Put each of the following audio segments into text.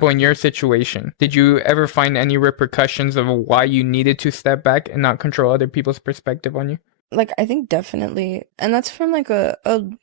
Well, in your situation, did you ever find any repercussions of why you needed to step back and not control other people's perspective on you? Like, I think definitely, and that's from like a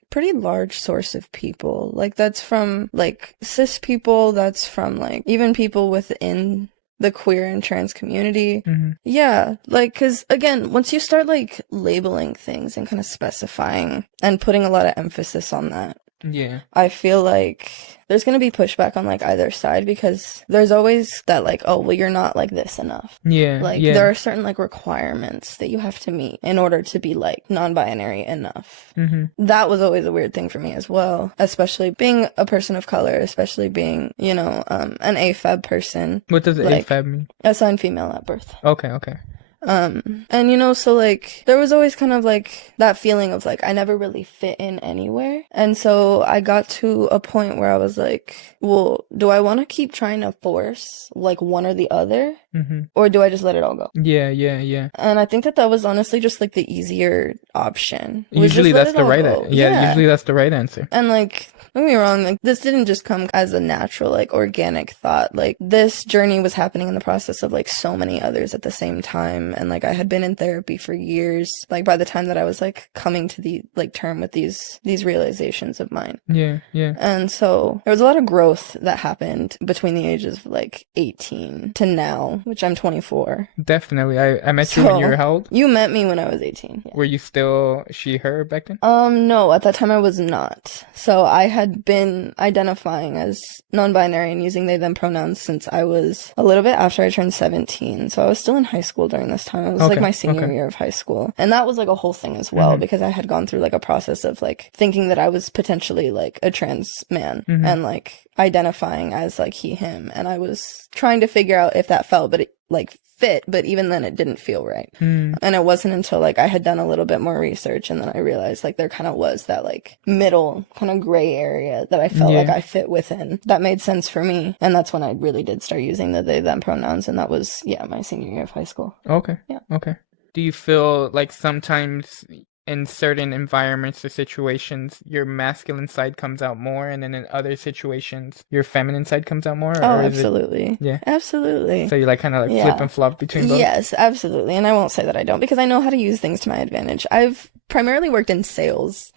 pretty large source of people. Like, that's from like cis people, that's from like even people within the queer and trans community. Hmm. Yeah, like, cause again, once you start like labeling things and kind of specifying and putting a lot of emphasis on that, Yeah. I feel like there's going to be pushback on like either side because there's always that like, oh, well, you're not like this enough. Yeah. Like there Yeah. are certain like requirements that you have to meet in order to be like non-binary enough. Hmm. That was always a weird thing for me as well, especially being a person of color, especially being, an AFAB person, What does like AFAB mean? assigned female at birth. Okay. Okay. And so like there was always kind of like that feeling of like I never really fit in anywhere. And so I got to a point where I was like, well, do I want to keep trying to force like one or the other? Hmm. Or do I just let it all go? Yeah. Yeah. Yeah. And I think that was honestly just like the easier option. Was just Usually let that's it the all right. go. Yeah. Usually that's the right answer. And like, don't get me wrong, like this didn't just come as a natural, like organic thought. Like this journey was happening in the process of like so many others at the same time. And like I had been in therapy for years. Like by the time that I was like coming to the like term with these realizations of mine. Yeah. Yeah. And so there was a lot of growth that happened between the ages of like 18 to now, which I'm 24. Definitely. I met you when you were how old? You met me when I was 18. Yeah. Were you still she, her back then? No, at that time I was not. So I had been identifying as non-binary and using they them pronouns since I was a little bit after I turned 17. So I was still in high school during this time. It was like Okay, my senior okay. year of high school. And that was like a whole thing as well because I had gone through like a process of like thinking that I was potentially like a trans man and like identifying as like he, him. And I was trying to figure out if that felt, but it like fit, but even then it didn't feel right. And it wasn't until like I had done a little bit more research and then I realized like there kind of was that like middle kind of gray area that I felt like I fit within that made sense for me. And that's when I really did start using the they them pronouns, and that was my senior year of high school. Okay. Yeah. Okay. Do you feel like sometimes in certain environments or situations your masculine side comes out more, and then in other situations your feminine side comes out more? Oh, Or is it absolutely. yeah? Absolutely. So you like kind of like Yeah. flip and flop between both? Yes, absolutely. And I won't say that I don't because I know how to use things to my advantage. I've primarily worked in sales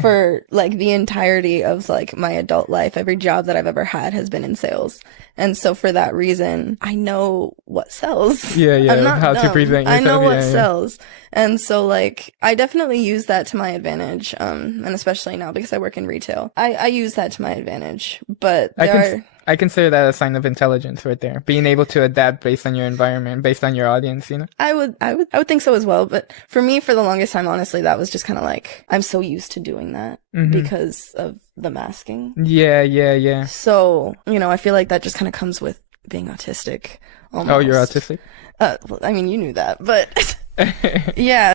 for like the entirety of like my adult life. Every job that I've ever had has been in sales. And so for that reason, I know what sells. Yeah, yeah, I'm not how to dumb. present I know yourself, what yeah, yeah. sells. And so like I definitely use that to my advantage. And especially now because I work in retail. I use that to my advantage. But I consider that a sign of intelligence right there. Being able to adapt based on your environment, based on your audience, you know? I would think so as well. But for me, for the longest time, honestly, that was just kind of like, I'm so used to doing that because of the masking. Yeah, yeah, yeah. So, I feel like that just kind of comes with being autistic almost. Oh, you're autistic? Well, I mean, you knew that, but yeah.